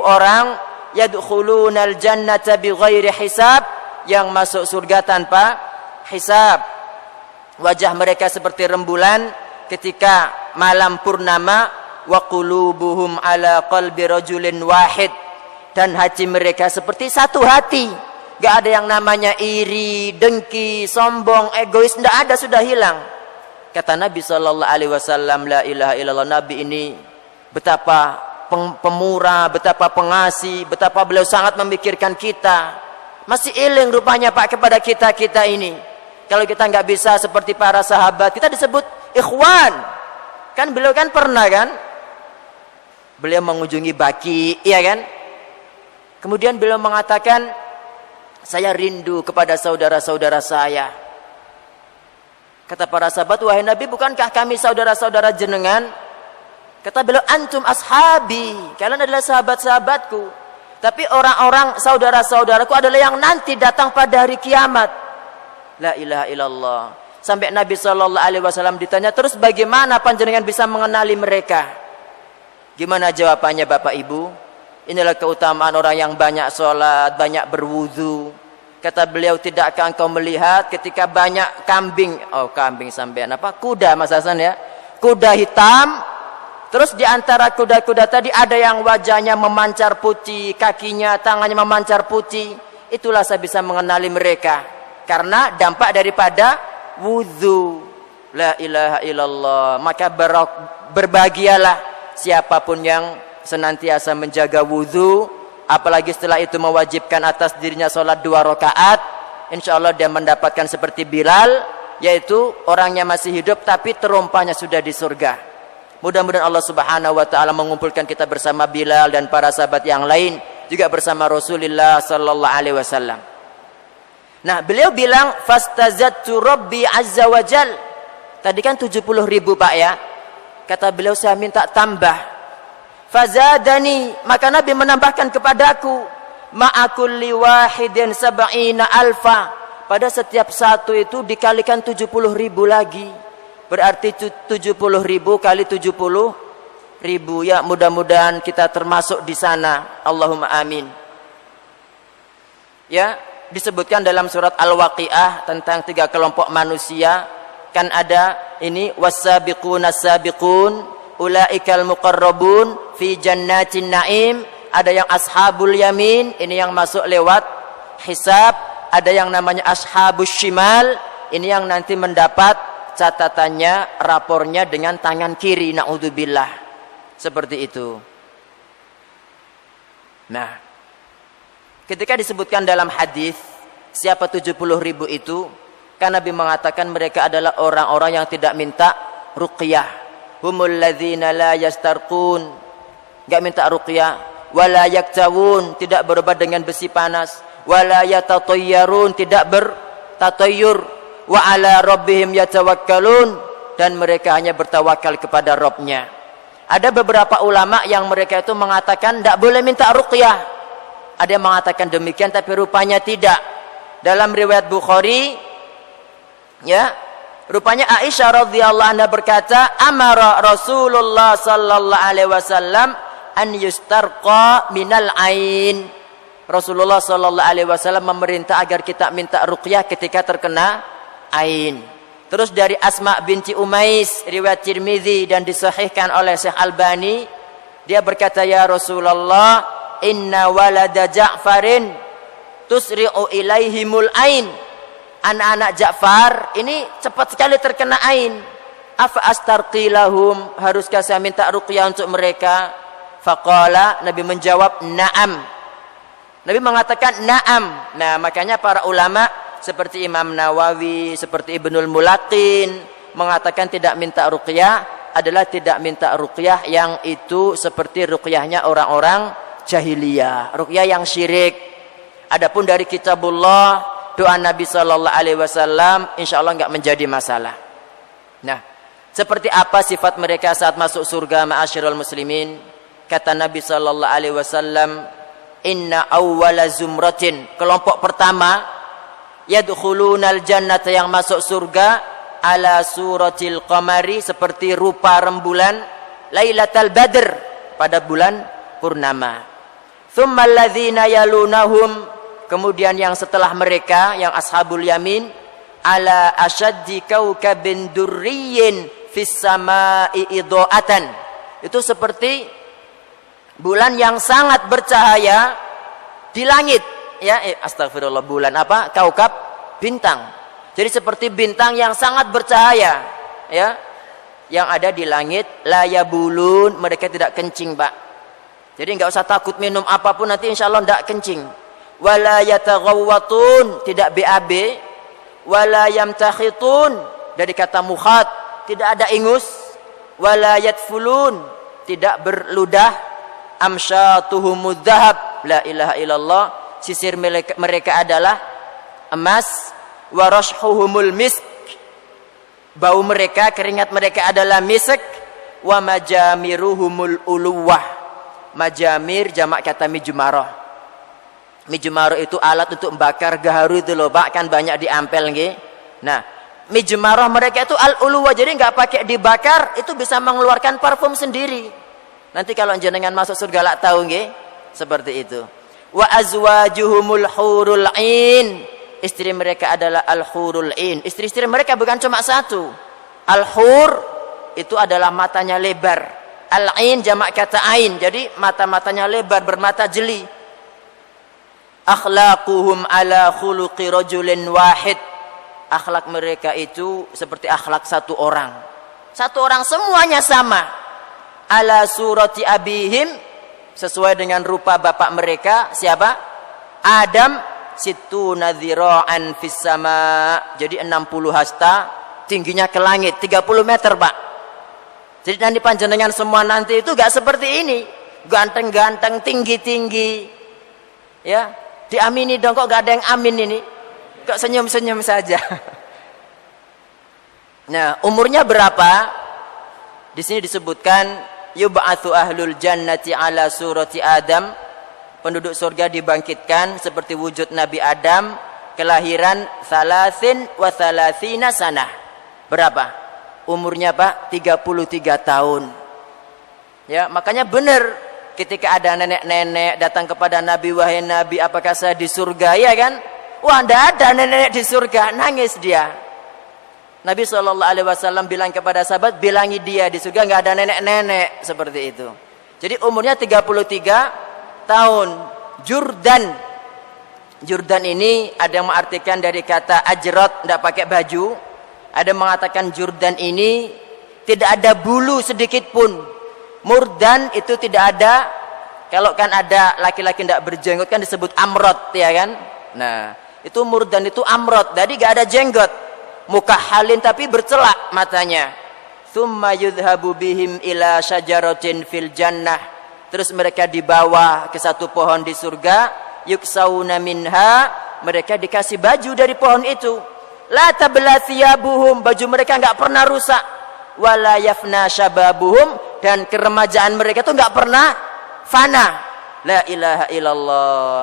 orang yadkhulunal jannata bighairi hisab, yang masuk surga tanpa hisab. Wajah mereka seperti rembulan ketika malam purnama, wa qulubuhum ala qalbi rajulin wahid, dan hati mereka seperti satu hati. Gak ada yang namanya iri, dengki, sombong, egois, tidak ada, sudah hilang. Kata Nabi SAW, la ilaha illallah, Nabi ini betapa pemurah, betapa pengasih, betapa beliau sangat memikirkan kita. Masih iling rupanya Pak kepada kita ini. Kalau kita nggak bisa seperti para sahabat, kita disebut ikhwan. Kan beliau kan pernah kan, beliau mengunjungi Baki, iya kan? Kemudian beliau mengatakan, saya rindu kepada saudara-saudara saya. Kata para sahabat, wahai Nabi, bukankah kami saudara-saudara jenengan? Kata beliau, antum ashabi, kalian adalah sahabat-sahabatku. Tapi orang-orang saudara-saudaraku adalah yang nanti datang pada hari kiamat. La ilaha illallah. Sampai Nabi SAW ditanya, terus bagaimana panjenengan bisa mengenali mereka? Gimana jawabannya Bapak Ibu? Inilah keutamaan orang yang banyak sholat, banyak berwudu. Kata beliau, tidakkah engkau melihat ketika banyak kambing, kambing sampean apa? Kuda Mas Hasan ya. Kuda hitam, terus di antara kuda-kuda tadi ada yang wajahnya memancar putih, kakinya, tangannya memancar putih. Itulah saya bisa mengenali mereka. Karena dampak daripada wudu. La ilaha illallah. Maka berbahagialah siapapun yang senantiasa menjaga wudu, apalagi setelah itu mewajibkan atas dirinya sholat 2 rakaat, insya Allah dia mendapatkan seperti Bilal, yaitu orangnya masih hidup tapi terompahnya sudah di surga. Mudah-mudahan Allah Subhanahu wa taala mengumpulkan kita bersama Bilal dan para sahabat yang lain, juga bersama Rasulullah sallallahu alaihi wasallam. Nah, beliau bilang fastazattu rabbi azza wajal. Tadi kan 70.000 Pak ya. Kata beliau, saya minta tambah. Fazadani, maka Nabi menambahkan kepadaku, ma'akulli wahidin sab'ina alfa, pada setiap satu itu dikalikan 70.000 lagi, berarti 70.000 kali 70.000. Ya, mudah-mudahan kita termasuk di sana. Allahumma amin. Ya, disebutkan dalam surat Al-Waqiah tentang 3 kelompok manusia, kan ada ini was-sabiquna as-sabiqun ulaikal muqarrabun fi jannatin naim. Ada yang ashabul yamin, ini yang masuk lewat hisab. Ada yang namanya ashabus shimal, ini yang nanti mendapat catatannya, rapornya dengan tangan kiri. Na'udzubillah. Seperti itu. Nah, ketika disebutkan dalam hadis siapa 70.000 itu, kan Nabi mengatakan mereka adalah orang-orang yang tidak minta ruqyah. Humul ladzina la yastarqun, enggak minta ruqyah, wala yaktawun, tidak berobat dengan besi panas, wala yatatayyarun, tidak bertatayyur, wa ala rabbihim yatawakkalun, dan mereka hanya bertawakal kepada Rabbnya. Ada beberapa ulama yang mereka itu mengatakan tidak boleh minta ruqyah. Ada yang mengatakan demikian, tapi rupanya tidak. Dalam riwayat Bukhari, ya, rupanya Aisyah radhiyallahu anha berkata, amara Rasulullah sallallahu alaihi wasallam an yustarqa minal ain. Rasulullah sallallahu alaihi wasallam memerintah agar kita minta ruqyah ketika terkena ain. Terus dari Asma binti Umais, riwayat Tirmizi dan disahihkan oleh Syekh Albani, dia berkata, ya Rasulullah, inna walada Ja'farin tusri'u ilaihimul ain. Anak-anak Ja'far ini cepat sekali terkena ain. Afa astarqilahum, haruskah saya minta ruqyah untuk mereka? Faqala, Nabi menjawab, na'am. Nabi mengatakan na'am. Nah, makanya para ulama seperti Imam Nawawi, seperti Ibnul Mulaqin mengatakan tidak minta ruqyah adalah tidak minta ruqyah yang itu seperti ruqyahnya orang-orang jahiliyah, ruqyah yang syirik. Adapun dari kitabullah, doa Nabi sallallahu alaihi wasallam, insyaallah enggak menjadi masalah. Nah, seperti apa sifat mereka saat masuk surga, ma'asyiral muslimin? Kata Nabi sallallahu alaihi wasallam, inna awwala zumratin, kelompok pertama, yadkhulunal jannata, yang masuk surga, ala suratil qamari, seperti rupa rembulan, lailatal badr, pada bulan purnama. Tsumma alladzina yalunahum, kemudian yang setelah mereka, yang ashabul yamin, ala asyaddi kaukabin durriyin fis samai idha'atan, itu seperti bulan yang sangat bercahaya di langit, ya, astagfirullah, bulan apa? Kaukab, bintang. Jadi seperti bintang yang sangat bercahaya, ya, yang ada di langit. La yabulun, mereka tidak kencing, Pak. Jadi enggak usah takut minum apapun, nanti insyaallah enggak kencing. Wala yataghawwatun, tidak BAB. Wala yamtakhitun, dari kata mukhat, tidak ada ingus. Wala yatfulun, tidak berludah. Amsyatuhumudz dzahab, la ilaha illallah, sisir mereka adalah emas. Wa rashhuhumul misk, bau mereka, keringat mereka adalah misk. Wa majamiruhumul uluwah, majamir jamak kata mijmarah. Mijmarah itu alat untuk membakar gaharu itu loh, Pak, kan banyak di ampel nggih. Nah, mijmarah mereka itu al-uluwah, jadi enggak pakai dibakar, itu bisa mengeluarkan parfum sendiri. Nanti kalau jenengan masuk surga lak tahu nggih, seperti itu. Wa azwajuhumul hurul ain, istri mereka adalah al-hurul ain. Istri-istri mereka bukan cuma satu. Al-hur itu adalah matanya lebar. Al-ain jamak kata ain, jadi mata-matanya lebar, bermata jeli. Akhlaquhum ala khuluqi rajulin wahid, akhlak mereka itu seperti akhlak satu orang. Satu orang, semuanya sama. Ala surati abihim, sesuai dengan rupa bapak mereka. Siapa? Adam. Sittuna dzira'an fis sama, jadi 60 hasta tingginya ke langit, 30 meter, Pak. Jadi nanti panjenengan semua nanti itu gak seperti ini, ganteng-ganteng, tinggi-tinggi, ya. Diamini dong, kok gak ada yang amin ini, kok senyum-senyum saja. Nah, umurnya berapa? Di sini disebutkan yub'atsu ahlul jannati ala surati Adam, penduduk surga dibangkitkan seperti wujud Nabi Adam, kelahiran 33 sanah. Berapa? Umurnya, Pak? 33 tahun. Ya, makanya benar ketika ada nenek-nenek datang kepada Nabi, wahai Nabi, apakah saya di surga? Ya kan? Wah, enggak ada nenek di surga, nangis dia. Nabi SAW bilang kepada sahabat, bilangi dia di surga enggak ada nenek-nenek, seperti itu. Jadi umurnya 33 tahun. Jurdan ini ada yang mengartikan dari kata ajrat, enggak pakai baju. Ada yang mengatakan Jurdan ini tidak ada bulu sedikit pun. Murdan itu tidak ada. Kalau kan ada laki-laki tidak berjenggot kan disebut amrot, ya kan? Nah, itu murdan, itu amrot, jadi gak ada jenggot. Mukahalin, tapi bercelak matanya. Tsumma yudhabu bihim ila syajaratin fil jannah, terus mereka dibawa ke satu pohon di surga. Yuksauna minha, mereka dikasih baju dari pohon itu. La tabla thiyabuhum, baju mereka gak pernah rusak. Wala yafna syababuhum, dan keremajaan mereka itu enggak pernah fana. La ilaha illallah.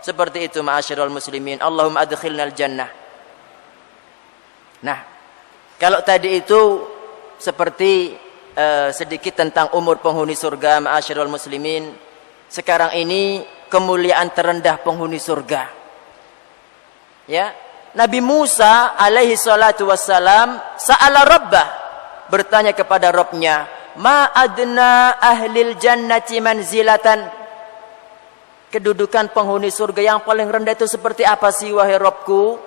Seperti itu ma'asyiral muslimin. Allahumma adkhilnal jannah. Nah, kalau tadi itu seperti sedikit tentang umur penghuni surga ma'asyiral muslimin. Sekarang ini kemuliaan terendah penghuni surga. Ya, Nabi Musa alaihi salatu wassalam sa'ala rabbah, bertanya kepada Rabbnya, ma adna ahlil jannati manzilatan, kedudukan penghuni surga yang paling rendah itu seperti apa sih wahai Rabbku?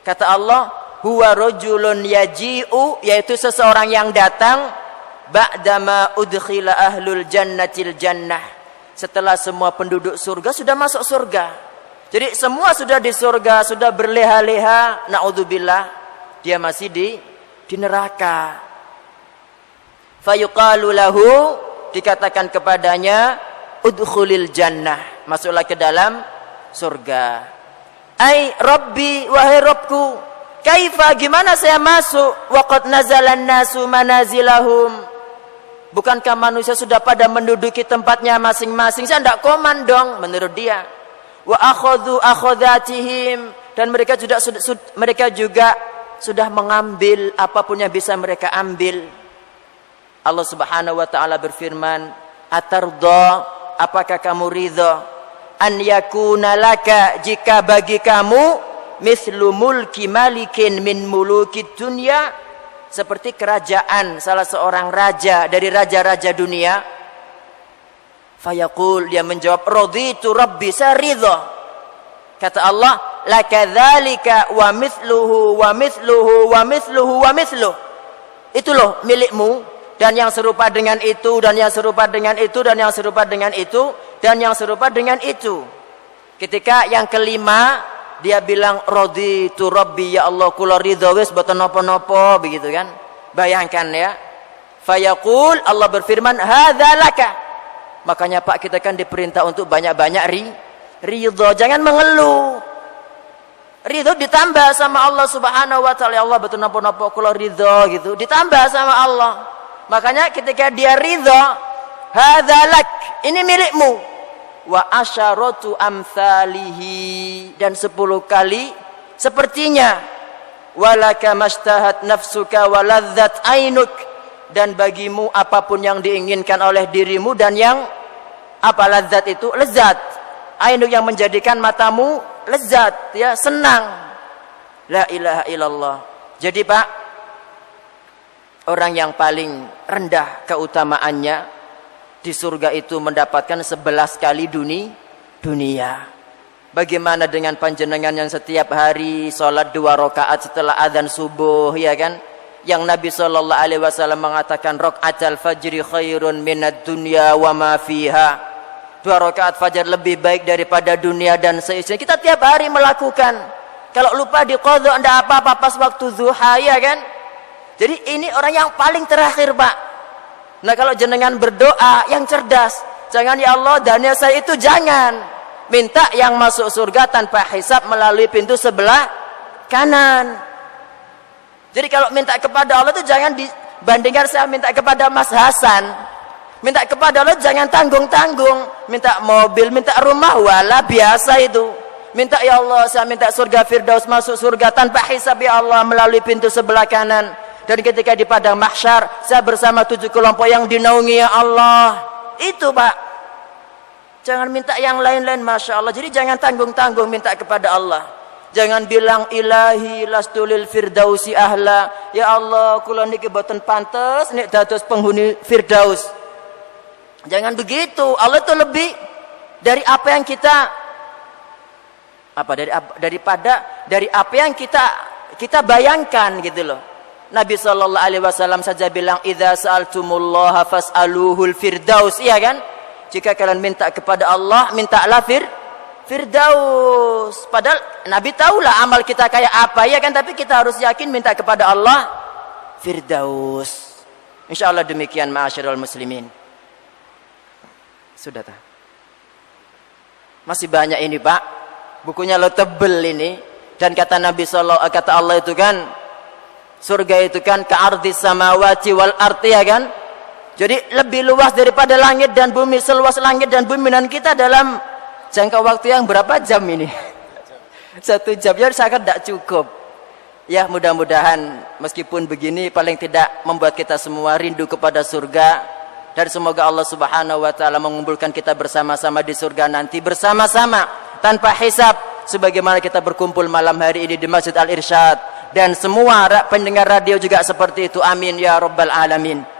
Kata Allah, huwa rajulun yaji'u, yaitu seseorang yang datang ba'dama udkhila ahlul jannatil jannah, setelah semua penduduk surga sudah masuk surga. Jadi semua sudah di surga, sudah berleha-leha, naudzubillah, dia masih di neraka. Fayuqalu lahu, dikatakan kepadanya, udkhulil jannah, masuklah ke dalam surga. Ai Rabbi, wahai Rabbku, kaifa, gimana saya masuk? Waqad nazalan nasu manazilahum, Bukankah manusia sudah pada menduduki tempatnya masing-masing? Saya tidak koman dong menurut dia. Wa akhadhu akhadhatihim, dan mereka juga sudah mengambil apapun yang bisa mereka ambil. Allah Subhanahu wa taala berfirman, "Atardha, apakah kamu ridha an yakuna laka, jika bagi kamu mithlu mulki malikin min mulukid dunya, seperti kerajaan salah seorang raja dari raja-raja dunia?" Fayaqul, dia menjawab, "Raditu rabbi, saya ridha." Kata Allah, "Lakadzalika wa mithluhu wa mithluhu wa mithluhu wa mithluhu." Itu loh milikmu, dan yang serupa dengan itu, dan yang serupa dengan itu, dan yang serupa dengan itu, dan yang serupa dengan itu. Ketika yang kelima dia bilang, "Raditu rabbi, ya Allah kula ridha wis boten napa-napa," begitu kan. Bayangkan ya. Fayaqul, Allah berfirman, "Hadza laka." Makanya Pak, kita kan diperintah untuk banyak-banyak ridha, jangan mengeluh. Ridha ditambah sama Allah Subhanahu wa taala. Ya Allah betul napa-napa kula ridha gitu, ditambah sama Allah. Makanya ketika dia ridha, hadza lak, ini milikmu. Wa asyaratu amthalihi, dan 10 kali sepertinya. Walaka mashtahat nafsuka waladzat ainuk, dan bagimu apapun yang diinginkan oleh dirimu dan yang apa, ladzat itu lezat, ainuk yang menjadikan matamu lezat, ya senang. La ilaha illallah. Jadi Pak, orang yang paling rendah keutamaannya di surga itu mendapatkan 11 kali dunia. Bagaimana dengan panjenengan yang setiap hari sholat 2 rakaat setelah adzan subuh, ya kan? Yang Nabi SAW mengatakan, "Rakaatul fajri khairun minad dunya wa ma fiha." 2 rakaat fajar lebih baik daripada dunia dan seisinya. Kita tiap hari melakukan. Kalau lupa diqadha enggak apa-apa pas waktu zuha, ya kan? Jadi ini orang yang paling terakhir, Pak. Nah, kalau jenengan berdoa yang cerdas, jangan, "Ya Allah, dana saya itu," jangan. Minta yang masuk surga tanpa hisab melalui pintu sebelah kanan. Jadi kalau minta kepada Allah itu jangan dibandingkan saya minta kepada Mas Hasan. Minta kepada Allah jangan tanggung-tanggung. Minta mobil, minta rumah, wala biasa itu. Minta, "Ya Allah, saya minta surga Firdaus, masuk surga tanpa hisab ya Allah melalui pintu sebelah kanan. Dan ketika di padang mahsyar, saya bersama 7 kelompok yang dinaungi ya Allah." Itu Pak. Jangan minta yang lain-lain, Masya Allah. Jadi jangan tanggung-tanggung minta kepada Allah. Jangan bilang, "Ilahi lastulil firdausi ahla." Ya Allah, kula niki boten pantes nek dados penghuni Firdaus. Jangan begitu. Allah itu lebih dari apa yang kita dari apa yang kita bayangkan gitu loh. Nabi SAW saja bilang, "Idza sa'altumullaha fas'aluhul firdaus." Iya kan? Jika kalian minta kepada Allah, mintalah firdaus. Padahal Nabi tahulah amal kita kayak apa, ya kan? Tapi kita harus yakin minta kepada Allah firdaus. Insyaallah demikian, ma'asyiral muslimin. Sudah tak? Masih banyak ini, Pak. Bukunya lo tebel ini. Dan kata Nabi kata Allah itu kan, surga itu kan ka'ardis samawati wal ardi, ya kan? Jadi lebih luas daripada langit dan bumi, seluas langit dan bumi, dan kita dalam jangka waktu yang berapa jam ini? 1 jam, ya sangat tidak cukup. Ya, mudah-mudahan meskipun begini paling tidak membuat kita semua rindu kepada surga, dan semoga Allah Subhanahu wa taala mengumpulkan kita bersama-sama di surga nanti bersama-sama tanpa hisab, sebagaimana kita berkumpul malam hari ini di Masjid Al-Irsyad. Dan semua pendengar radio juga seperti itu. Amin ya rabbal alamin.